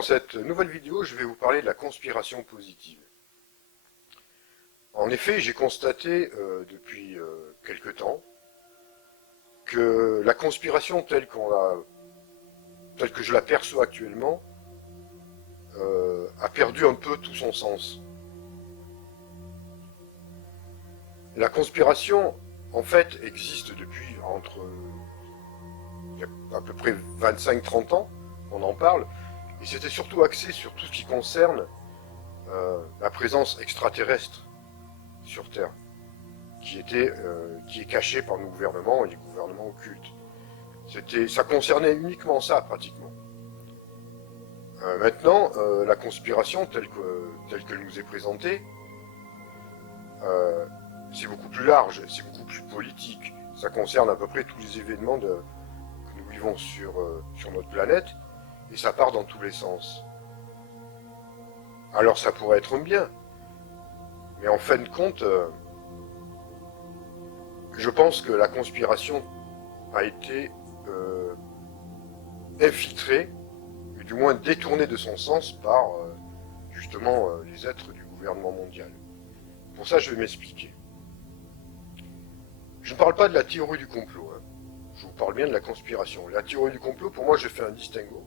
Dans cette nouvelle vidéo, je vais vous parler de la conspiration positive. En effet, j'ai constaté depuis quelque temps que la conspiration telle que je la perçois actuellement a perdu un peu tout son sens. La conspiration, en fait, existe depuis il y a à peu près 25-30 ans qu'on en parle, et c'était surtout axé sur tout ce qui concerne la présence extraterrestre sur Terre, qui est cachée par nos gouvernements et les gouvernements occultes. Ça concernait uniquement ça, pratiquement. Maintenant, la conspiration, telle qu'elle nous est présentée, c'est beaucoup plus large, c'est beaucoup plus politique. Ça concerne à peu près tous les événements que nous vivons sur notre planète, et ça part dans tous les sens. Alors ça pourrait être bien, mais en fin de compte, je pense que la conspiration a été infiltrée, ou du moins détournée de son sens par justement les êtres du gouvernement mondial. Pour ça, je vais m'expliquer. Je ne parle pas de la théorie du complot, hein. Je vous parle bien de la conspiration. La théorie du complot, pour moi, je fais un distinguo.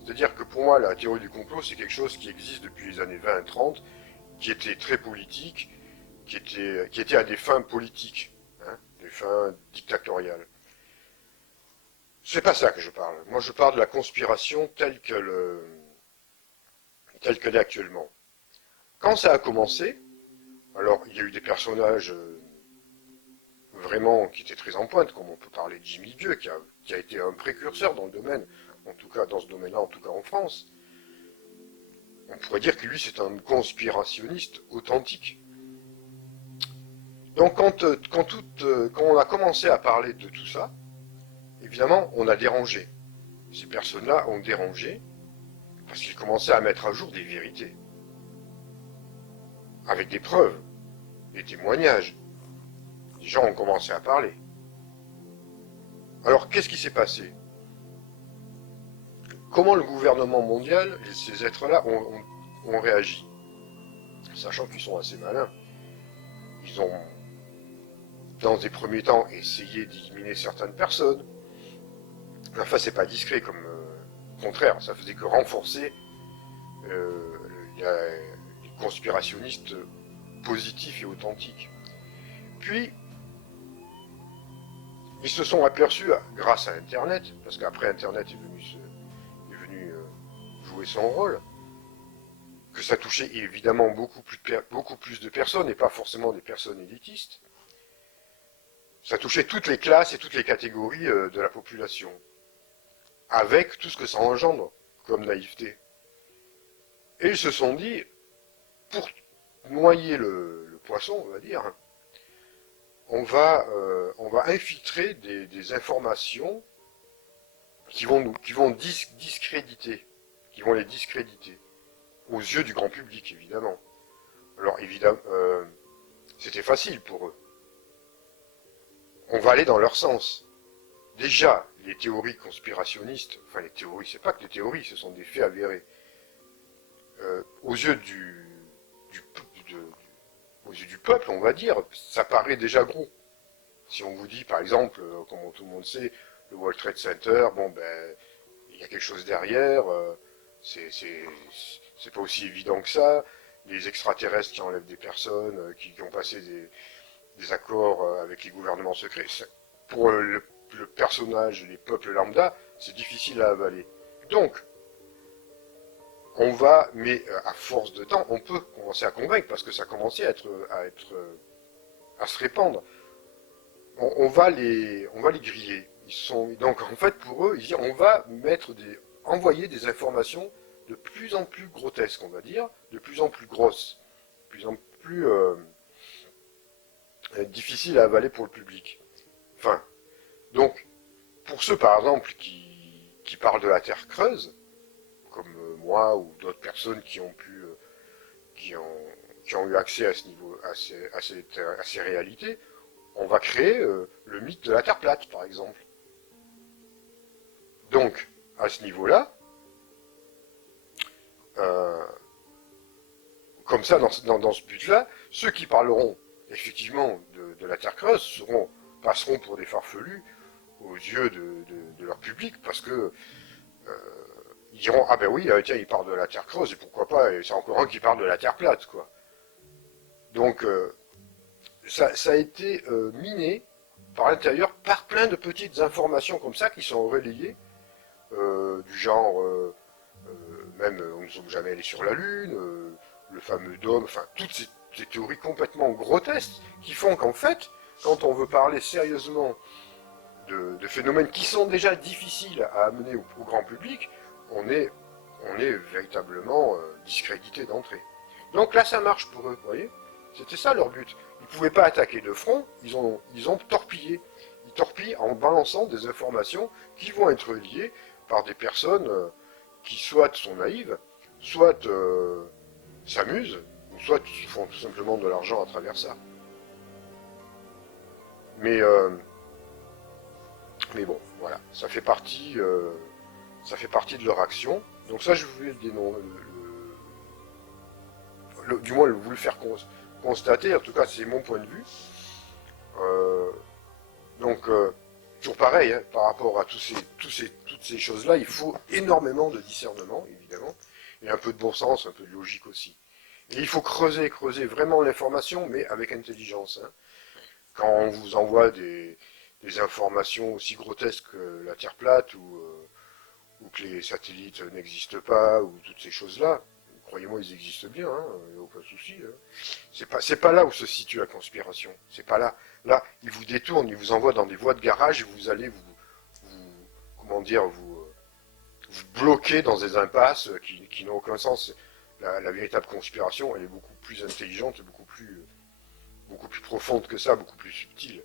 C'est-à-dire que pour moi, la théorie du complot, c'est quelque chose qui existe depuis les années 20 et 30, qui était très politique, qui était à des fins politiques, hein, des fins dictatoriales. C'est pas ça que je parle. Moi, je parle de la conspiration telle qu'elle est actuellement. Quand ça a commencé, alors il y a eu des personnages vraiment qui étaient très en pointe, comme on peut parler de Jimmy Dieu, qui a été un précurseur dans le domaine, en tout cas dans ce domaine-là, en tout cas en France. On pourrait dire que lui, c'est un conspirationniste authentique. Donc quand on a commencé à parler de tout ça, évidemment, on a dérangé. Ces personnes-là ont dérangé parce qu'ils commençaient à mettre à jour des vérités. Avec des preuves, des témoignages. Les gens ont commencé à parler. Alors, qu'est-ce qui s'est passé? Comment le gouvernement mondial et ces êtres-là ont réagi? Sachant qu'ils sont assez malins. Ils ont, dans des premiers temps, essayé d'éliminer certaines personnes. Enfin, c'est pas discret comme contraire, ça faisait que renforcer les conspirationnistes positifs et authentiques. Puis, ils se sont aperçus, grâce à Internet, parce qu'après Internet est venu jouer son rôle, que ça touchait évidemment beaucoup plus de personnes, et pas forcément des personnes élitistes. Ça touchait toutes les classes et toutes les catégories de la population, avec tout ce que ça engendre comme naïveté. Et ils se sont dit, pour noyer le poisson, on va dire, on va infiltrer des informations qui vont discréditer, qui vont les discréditer, aux yeux du grand public, évidemment. Alors, évidemment, c'était facile pour eux. On va aller dans leur sens. Déjà, les théories conspirationnistes, enfin les théories, c'est pas que des théories, ce sont des faits avérés. Aux yeux aux yeux du peuple, on va dire, ça paraît déjà gros. Si on vous dit, par exemple, comme tout le monde sait, le World Trade Center, bon ben, il y a quelque chose derrière, c'est pas aussi évident que ça. Les extraterrestres qui enlèvent des personnes, qui ont passé des accords avec les gouvernements secrets, pour le personnage, les peuples lambda, c'est difficile à avaler. Donc, mais à force de temps, on peut commencer à convaincre, parce que ça commençait à se répandre. On va les griller. Donc en fait pour eux, ils disent on va envoyer des informations de plus en plus grotesques, on va dire, de plus en plus grosses, de plus en plus difficiles à avaler pour le public. Enfin, donc pour ceux par exemple qui parlent de la Terre creuse, comme moi ou d'autres personnes qui ont eu accès à ce niveau, à ces réalités, on va créer le mythe de la Terre plate, par exemple. Donc, à ce niveau-là, euh, comme ça, dans ce but-là, ceux qui parleront effectivement de la Terre creuse passeront pour des farfelus aux yeux de leur public, parce que ils diront, ah ben oui, tiens, il parle de la Terre creuse, et pourquoi pas, et c'est encore un qui parle de la Terre plate, quoi. Donc, ça a été miné par l'intérieur par plein de petites informations comme ça qui sont relayées, du genre, même on ne sommes jamais allés sur la Lune, le fameux dôme, enfin toutes ces théories complètement grotesques qui font qu'en fait, quand on veut parler sérieusement de phénomènes qui sont déjà difficiles à amener au grand public, on est véritablement discrédité d'entrée. Donc là, ça marche pour eux, vous voyez. C'était ça leur but. Ils ne pouvaient pas attaquer de front, ils ont torpillé. Ils torpillent en balançant des informations qui vont être liées par des personnes qui soit sont naïves, soit s'amusent, ou soit font tout simplement de l'argent à travers ça. Mais bon, voilà, ça fait partie de leur action. Donc ça, je voulais du moins vous le faire constater. En tout cas, c'est mon point de vue. Donc toujours pareil, hein, par rapport à toutes ces choses-là, il faut énormément de discernement, évidemment, et un peu de bon sens, un peu de logique aussi. Et il faut creuser vraiment l'information, mais avec intelligence. Hein. Quand on vous envoie des informations aussi grotesques que la Terre plate, ou que les satellites n'existent pas, ou toutes ces choses-là, croyez-moi, ils existent bien, hein, il n'y a aucun souci. Hein. C'est pas là où se situe la conspiration. C'est pas là. Là, ils vous détournent, ils vous envoient dans des voies de garage, et vous allez vous bloquer dans des impasses qui n'ont aucun sens. La véritable conspiration, elle est beaucoup plus intelligente, beaucoup plus profonde que ça, beaucoup plus subtile.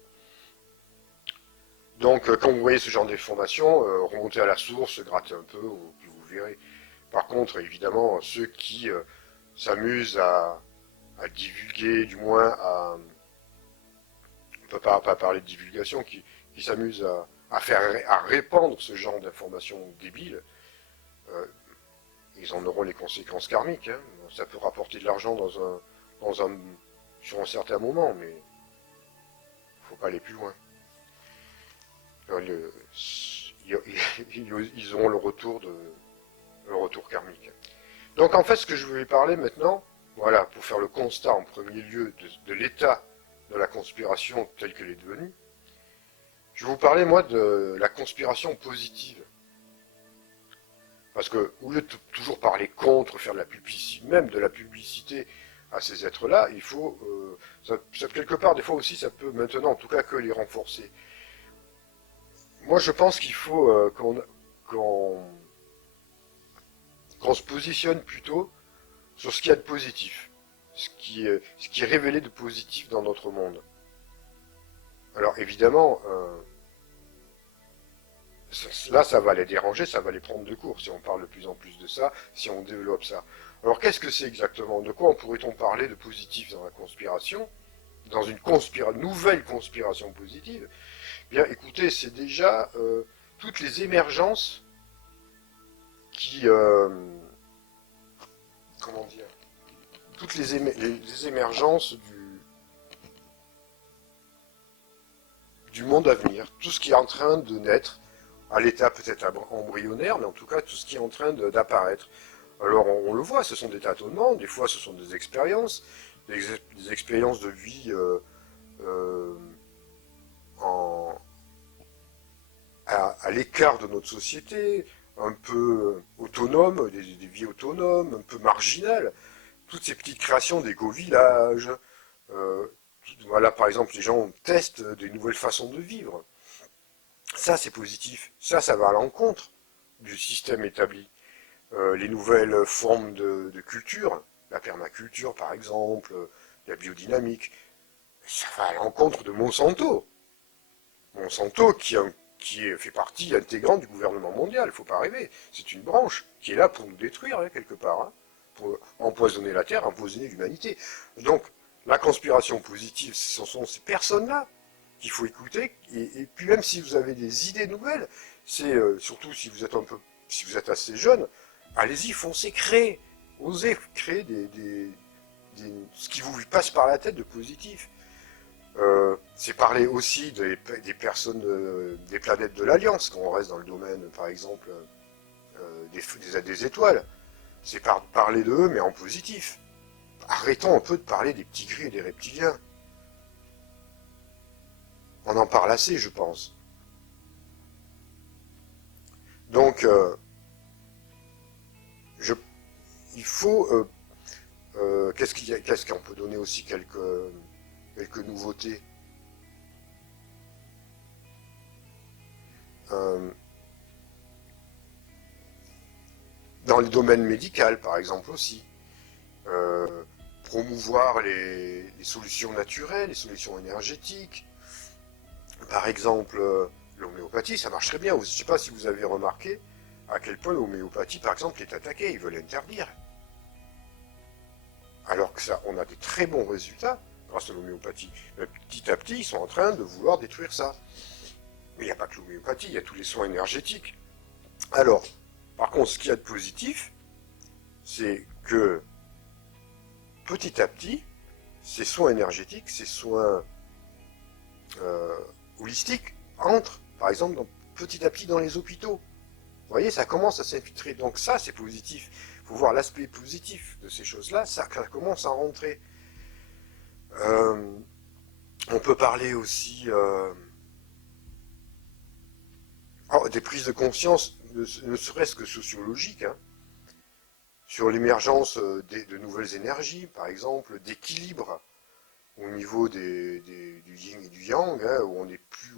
Donc, quand vous voyez ce genre d'informations, remontez à la source, grattez un peu, puis vous verrez. Par contre, évidemment, ceux qui s'amusent à divulguer, du moins on ne peut pas parler de divulgation, qui s'amusent à répandre ce genre d'informations débiles, ils en auront les conséquences karmiques. Hein. Ça peut rapporter de l'argent sur un certain moment, mais il ne faut pas aller plus loin. Ils auront le retour karmique. Donc en fait, ce que je voulais parler maintenant, voilà, pour faire le constat en premier lieu de l'état de la conspiration telle qu'elle est devenue, je vais vous parler, moi, de la conspiration positive. Parce que, au lieu de toujours parler contre, faire de la publicité, même de la publicité à ces êtres-là, il faut, quelque part, des fois aussi, ça peut maintenant, en tout cas, que les renforcer. Moi, je pense qu'il faut qu'on se positionne plutôt sur ce qu'il y a de positif, ce qui est révélé de positif dans notre monde. Alors, évidemment, là, ça va les déranger, ça va les prendre de court si on parle de plus en plus de ça, si on développe ça. Alors, qu'est-ce que c'est exactement? De quoi pourrait-on parler de positif dans la conspiration, dans une nouvelle conspiration positive? Bien, écoutez, c'est déjà toutes les émergences comment dire, toutes les émergences du monde à venir, tout ce qui est en train de naître, à l'état peut-être embryonnaire, mais en tout cas tout ce qui est en train d'apparaître. Alors on le voit, ce sont des tâtonnements, des fois ce sont des expériences de vie à l'écart de notre société, un peu autonome, des vies autonomes, un peu marginales. Toutes ces petites créations d'éco-villages. Voilà, par exemple, les gens testent des nouvelles façons de vivre. Ça, c'est positif. Ça va à l'encontre du système établi. Les nouvelles formes de culture, la permaculture par exemple, la biodynamique, ça va à l'encontre de Monsanto. Monsanto qui fait partie intégrante du gouvernement mondial, il ne faut pas rêver. C'est une branche qui est là pour nous détruire, hein, quelque part, hein, pour empoisonner la Terre, empoisonner l'humanité. Donc, la conspiration positive, ce sont ces personnes-là qu'il faut écouter, et puis même si vous avez des idées nouvelles, c'est surtout si vous êtes assez jeune, allez-y, foncez, créez. Osez créer ce qui vous passe par la tête de positif. C'est parler aussi des personnes, des planètes de l'Alliance, quand on reste dans le domaine, par exemple, des étoiles. C'est parler d'eux, mais en positif. Arrêtons un peu de parler des petits gris et des reptiliens. On en parle assez, je pense. Donc, il faut... qu'est-ce qu'on peut donner aussi quelques nouveautés. Euh, dans le domaine médical, par exemple aussi. Promouvoir les solutions naturelles, les solutions énergétiques. Par exemple, l'homéopathie, ça marche très bien. Je ne sais pas si vous avez remarqué à quel point l'homéopathie, par exemple, est attaquée. Ils veulent l'interdire. Alors que ça, on a des très bons résultats grâce à l'homéopathie. Mais petit à petit, ils sont en train de vouloir détruire ça. Mais il n'y a pas que l'homéopathie, il y a tous les soins énergétiques. Alors, par contre, ce qu'il y a de positif, c'est que petit à petit, ces soins énergétiques, ces soins holistiques entrent, par exemple, petit à petit dans les hôpitaux. Vous voyez, ça commence à s'infiltrer. Donc ça, c'est positif. Il faut voir l'aspect positif de ces choses-là. Ça commence à rentrer. Euh, on peut parler aussi des prises de conscience, ne serait-ce que sociologiques, hein, sur l'émergence de nouvelles énergies, par exemple, d'équilibre au niveau du yin et du yang, hein, où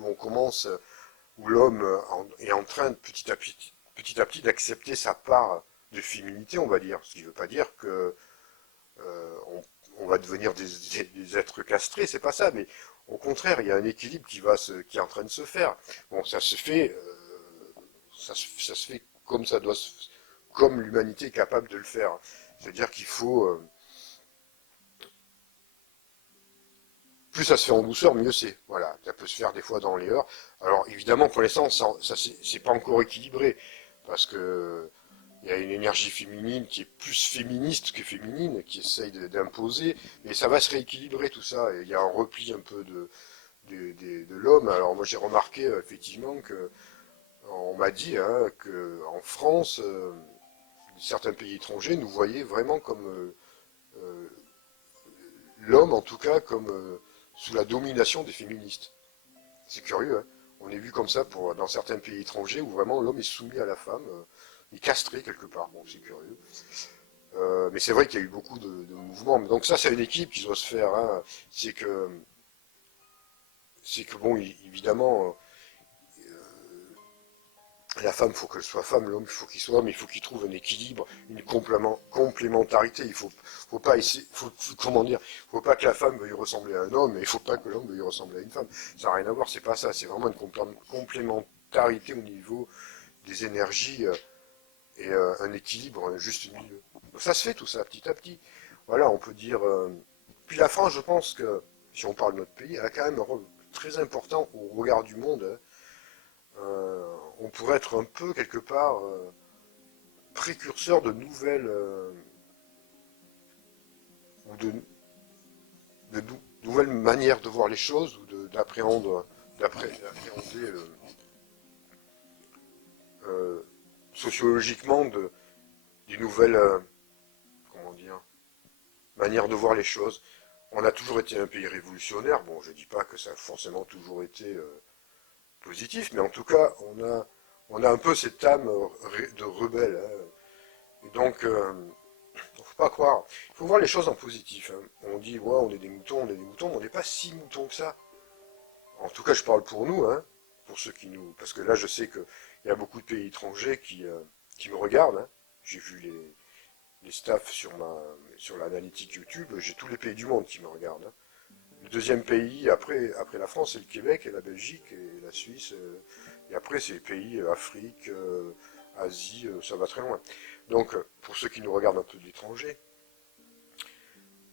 on commence, où l'homme est en train de petit à petit d'accepter sa part de féminité, on va dire. Ce qui ne veut pas dire que on va devenir des êtres castrés, c'est pas ça, mais au contraire, il y a un équilibre qui est en train de se faire. Bon, ça se fait, ça se fait comme ça doit comme l'humanité est capable de le faire. C'est-à-dire qu'il faut, plus ça se fait en douceur, mieux c'est. Voilà, ça peut se faire des fois dans les heures. Alors évidemment, pour l'instant, ça c'est pas encore équilibré, parce que il y a une énergie féminine qui est plus féministe que féminine, qui essaye d'imposer, mais ça va se rééquilibrer tout ça. Et il y a un repli un peu de l'homme. Alors moi j'ai remarqué effectivement que on m'a dit hein, que en France, certains pays étrangers nous voyaient vraiment comme euh, l'homme, en tout cas, comme sous la domination des féministes. C'est curieux, hein. On est vu comme ça dans certains pays étrangers où vraiment l'homme est soumis à la femme, il est castré quelque part. Bon, c'est curieux. Mais c'est vrai qu'il y a eu beaucoup de mouvements. Donc ça, c'est une équipe qui doit se faire. Hein. C'est que bon, évidemment, la femme, il faut qu'elle soit femme, l'homme, il faut qu'il soit homme, il faut qu'il trouve un équilibre, une complémentarité. Faut pas essayer, comment dire, faut pas que la femme veuille ressembler à un homme, et il faut pas que l'homme veuille ressembler à une femme. Ça n'a rien à voir, c'est pas ça. C'est vraiment une complémentarité au niveau des énergies et un équilibre, un juste milieu. Donc ça se fait tout ça, petit à petit. Voilà, on peut dire. Puis la France, je pense que si on parle de notre pays, elle a quand même un rôle très important au regard du monde. Hein. On pourrait être un peu quelque part précurseur de nouvelles ou de nouvelles manières de voir les choses ou d'appréhender sociologiquement des nouvelles comment dire manières de voir les choses. On a toujours été un pays révolutionnaire. Bon, je dis pas que ça a forcément toujours été positif, mais en tout cas, on a un peu cette âme de rebelle. Hein. Et donc, faut pas croire. Il faut voir les choses en positif. Hein. On dit, ouais, on est des moutons, mais on n'est pas si moutons que ça. En tout cas, je parle pour nous, hein, pour ceux qui nous... Parce que là, je sais qu'il y a beaucoup de pays étrangers qui me regardent. Hein. J'ai vu les staffs sur l'analytique YouTube, j'ai tous les pays du monde qui me regardent. Hein. Le deuxième pays, après la France, c'est le Québec et la Belgique et la Suisse. Et après, c'est les pays Afrique, Asie, ça va très loin. Donc, pour ceux qui nous regardent un peu de l'étranger,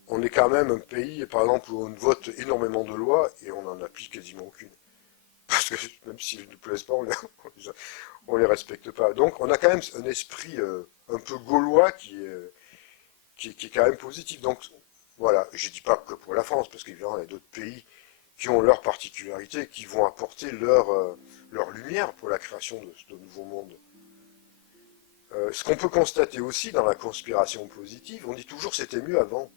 on est quand même un pays, par exemple, où on vote énormément de lois et on n'en applique quasiment aucune. Parce que même s'ils ne nous plaisent pas, on les respecte pas. Donc, on a quand même un esprit un peu gaulois qui est quand même positif. Donc, voilà, je dis pas que pour la France, parce qu'évidemment, il y a d'autres pays qui ont leurs particularités, qui vont apporter leur lumière pour la création de ce nouveau monde. Ce qu'on peut constater aussi dans la conspiration positive, on dit toujours c'était mieux avant.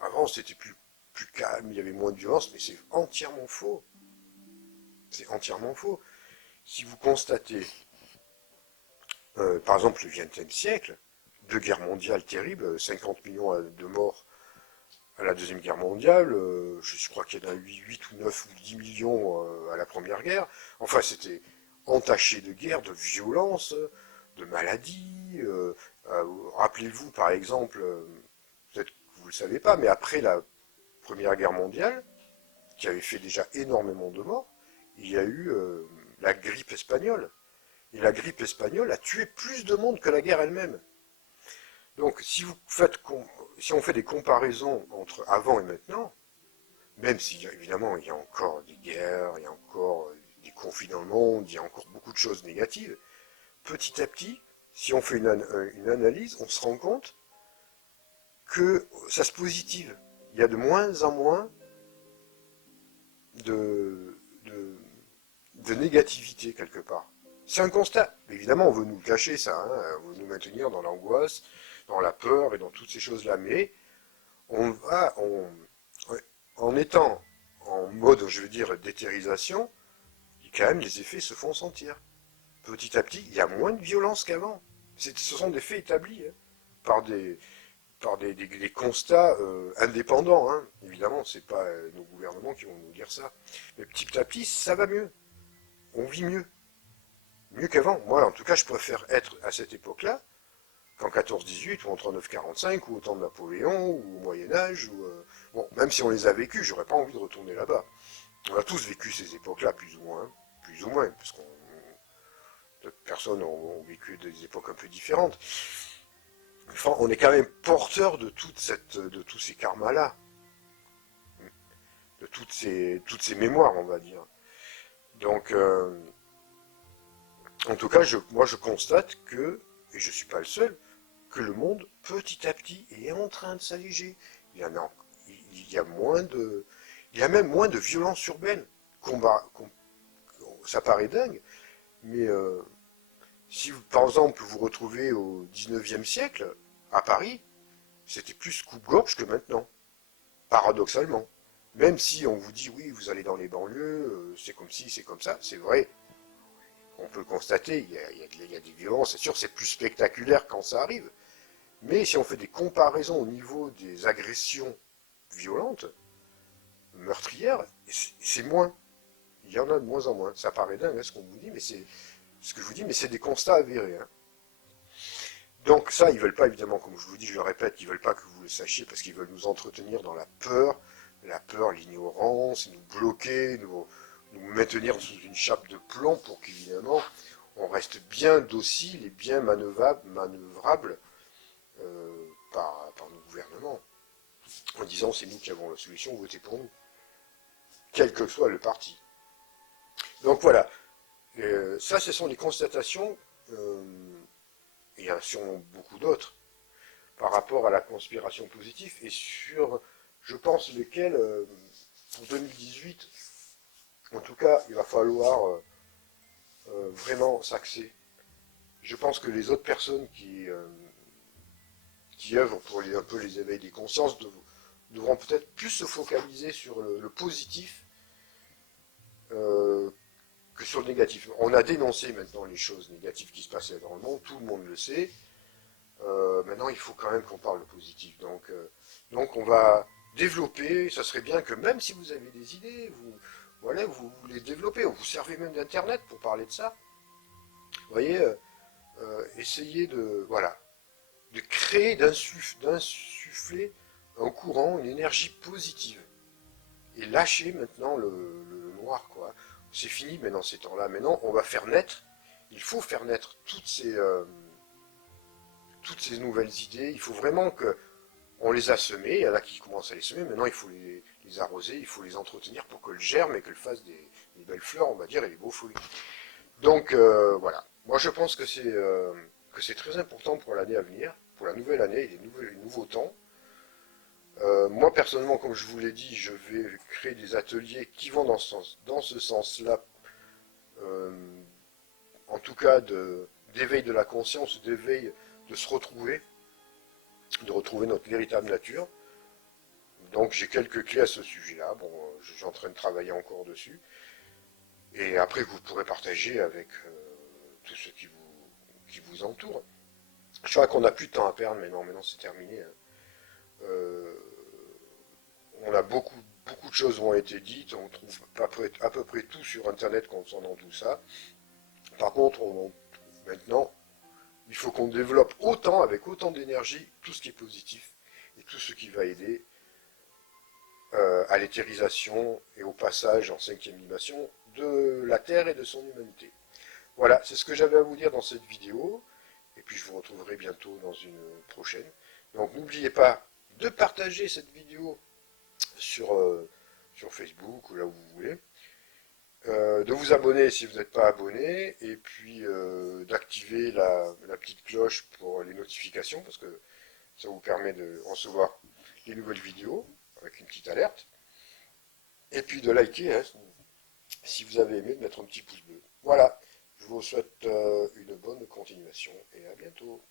Avant, c'était plus calme, il y avait moins de violence, mais c'est entièrement faux. C'est entièrement faux. Si vous constatez, par exemple, le XXe siècle, deux guerres mondiales terribles, 50 millions de morts à la Deuxième Guerre mondiale, je crois qu'il y en a eu 8 ou 9 ou 10 millions à la Première Guerre. Enfin, c'était entaché de guerre, de violence, de maladies. Rappelez-vous, par exemple, peut-être que vous ne le savez pas, mais après la Première Guerre mondiale, qui avait fait déjà énormément de morts, il y a eu la grippe espagnole. Et la grippe espagnole a tué plus de monde que la guerre elle-même. Donc, si on fait des comparaisons entre avant et maintenant, même si évidemment il y a encore des guerres, il y a encore des conflits dans le monde, il y a encore beaucoup de choses négatives, petit à petit, si on fait une analyse, on se rend compte que ça se positive. Il y a de moins en moins de négativité quelque part. C'est un constat. Évidemment, on veut nous le cacher, ça, hein, on veut nous maintenir dans l'angoisse, dans la peur et dans toutes ces choses-là, mais en étant en mode, je veux dire, d'éthérisation, quand même, les effets se font sentir. Petit à petit, il y a moins de violence qu'avant. Ce sont des faits établis par des constats indépendants. Hein. Évidemment, c'est pas nos gouvernements qui vont nous dire ça. Mais petit à petit, ça va mieux. On vit mieux. Mieux qu'avant. Moi, en tout cas, je préfère être à cette époque-là qu'en 14-18 ou en 39-45 ou au temps de Napoléon ou au Moyen-Âge. Bon, même si on les a vécus, j'aurais pas envie de retourner là-bas. On a tous vécu ces époques-là, plus ou moins, parce qu'on d'autres personnes ont vécu des époques un peu différentes. Enfin, on est quand même porteur de de tous ces karmas-là, de toutes ces mémoires, on va dire. Donc, en tout cas, moi je constate que, et je suis pas le seul, que le monde, petit à petit, est en train de s'alléger. Il y a il y a même moins de violence urbaine. Ça paraît dingue, mais si par exemple vous retrouvez au 19e siècle, à Paris, c'était plus coupe-gorge que maintenant, paradoxalement. Même si on vous dit oui, vous allez dans les banlieues, c'est comme ci, c'est comme ça, c'est vrai. On peut le constater, il y a des violences, c'est sûr, c'est plus spectaculaire quand ça arrive. Mais si on fait des comparaisons au niveau des agressions violentes, meurtrières, c'est moins. Il y en a de moins en moins. Ça paraît dingue, hein, ce qu'on vous dit, mais c'est ce que je vous dis, mais c'est des constats avérés. Hein. Donc ça, ils veulent pas, évidemment, comme je vous dis, je le répète, ils veulent pas que vous le sachiez parce qu'ils veulent nous entretenir dans la peur, l'ignorance, nous bloquer, nous maintenir sous une chape de plomb pour qu'évidemment on reste bien docile et bien manœuvrable par nos gouvernements, en disant c'est nous qui avons la solution, votez pour nous, quel que soit le parti. Donc voilà, ça ce sont des constatations, et il y en a sûrement beaucoup d'autres, par rapport à la conspiration positive, et sur, je pense, lesquelles, pour 2018, en tout cas, il va falloir vraiment s'axer. Je pense que les autres personnes qui œuvrent pour un peu les éveils des consciences devront peut-être plus se focaliser sur le positif que sur le négatif. On a dénoncé maintenant les choses négatives qui se passaient dans le monde, tout le monde le sait. Maintenant, il faut quand même qu'on parle de positif. Donc on va développer, ça serait bien que même si vous avez des idées, vous les développez, vous servez même d'Internet pour parler de ça. Vous voyez, essayez de créer, d'insuffler un courant, une énergie positive. Et lâcher maintenant le noir, quoi. C'est fini maintenant ces temps-là. Maintenant, on va faire naître, il faut faire naître toutes ces nouvelles idées. Il faut vraiment que on les a semées, il y en a qui commencent à les semer, maintenant il faut les arroser, il faut les entretenir pour qu'elles germent et qu'elles fassent des belles fleurs, on va dire, et des beaux fruits. Donc voilà, moi je pense que c'est très important pour l'année à venir, pour la nouvelle année et les nouveaux temps. Moi personnellement, comme je vous l'ai dit, je vais créer des ateliers qui vont dans ce sens-là, euh, en tout cas d'éveil de la conscience, d'éveil de se retrouver, de retrouver notre véritable nature. Donc j'ai quelques clés à ce sujet-là. Bon, je suis en train de travailler encore dessus. Et après, vous pourrez partager avec tous ceux qui vous entourent. Je crois qu'on n'a plus de temps à perdre, mais non, maintenant c'est terminé. Hein. Euh, on a beaucoup de choses ont été dites, on trouve à peu près tout sur Internet concernant tout ça. Par contre, maintenant, il faut qu'on développe autant, avec autant d'énergie, tout ce qui est positif et tout ce qui va aider à l'éthérisation et au passage en cinquième dimension de la Terre et de son humanité. Voilà, c'est ce que j'avais à vous dire dans cette vidéo, et puis je vous retrouverai bientôt dans une prochaine. Donc n'oubliez pas de partager cette vidéo sur Facebook ou là où vous voulez, de vous abonner si vous n'êtes pas abonné, et puis d'activer la petite cloche pour les notifications, parce que ça vous permet de recevoir les nouvelles vidéos avec une petite alerte. Et puis de liker, hein, si vous avez aimé, de mettre un petit pouce bleu. Voilà, je vous souhaite une bonne continuation et à bientôt.